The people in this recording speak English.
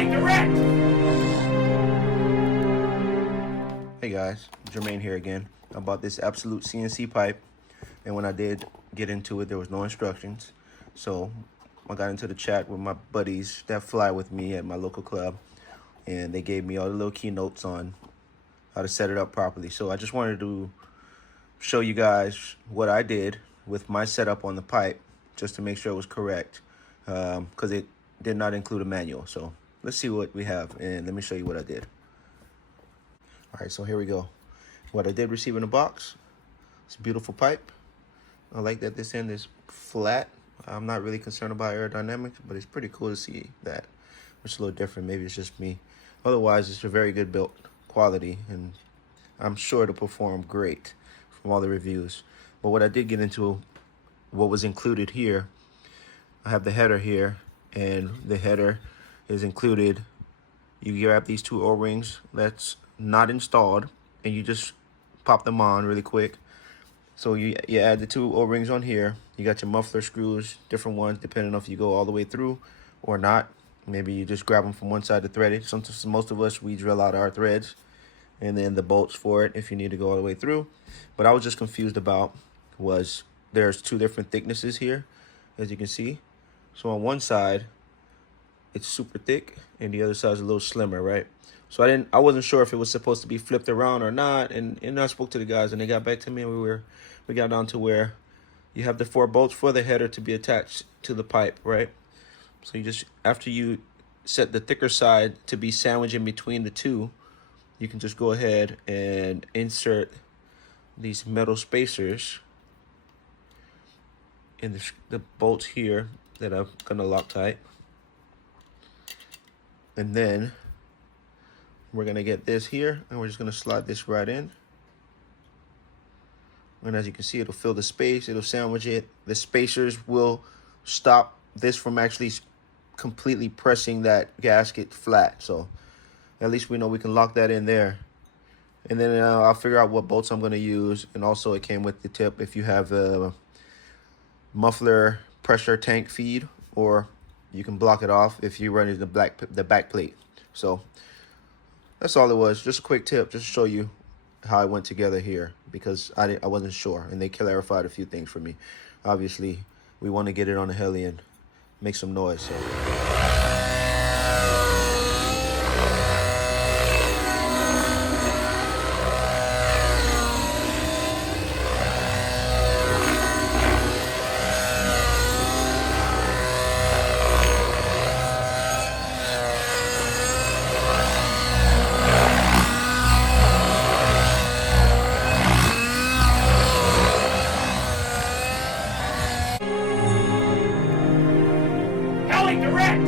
HeliDirect! Hey guys, Jermaine here again. I bought this Absolute CNC pipe, and when I did get into it, there was no instructions. So I got into the chat with my buddies that fly with me at my local club, and they gave me all the little keynotes on how to set it up properly. So I just wanted to show you guys what I did with my setup on the pipe, just to make sure it was correct, because it did not include a manual. So let's see what we have, and let me show you what I did. All right, so here we go. What I did receive in a box. It's a beautiful pipe. I like that this end is flat. I'm not really concerned about aerodynamics, but it's pretty cool to see that. It's a little different. Maybe it's just me. Otherwise, it's a very good built quality, and I'm sure it'll perform great from all the reviews. But what I did get into, what was included here, I have the header here, and the header is included. You grab these two O-rings that's not installed, and you just pop them on really quick. So you add the two O-rings on here. You got your muffler screws, different ones, depending on if you go all the way through or not. Maybe you just grab them from one side to thread it. Sometimes, most of us, we drill out our threads, and then the bolts for it if you need to go all the way through. But I was just confused about was there's two different thicknesses here, as you can see. So on one side, it's super thick, and the other side is a little slimmer, right? So I wasn't sure if it was supposed to be flipped around or not, and I spoke to the guys, and they got back to me, and we got down to where you have the 4 bolts for the header to be attached to the pipe, right? So you just, after you set the thicker side to be sandwiched in between the two, you can just go ahead and insert these metal spacers in the bolts here that I'm gonna Loctite. And then we're gonna get this here, and we're just gonna slide this right in. And as you can see, it'll fill the space, it'll sandwich it. The spacers will stop this from actually completely pressing that gasket flat. So at least we know we can lock that in there. And then I'll figure out what bolts I'm gonna use. And also it came with the tip if you have the muffler pressure tank feed, or you can block it off if you run in the back plate. So that's all it was. Just a quick tip, just to show you how it went together here, because I wasn't sure, and they clarified a few things for me. Obviously, we want to get it on the heli and make some noise. So. HeliDirect!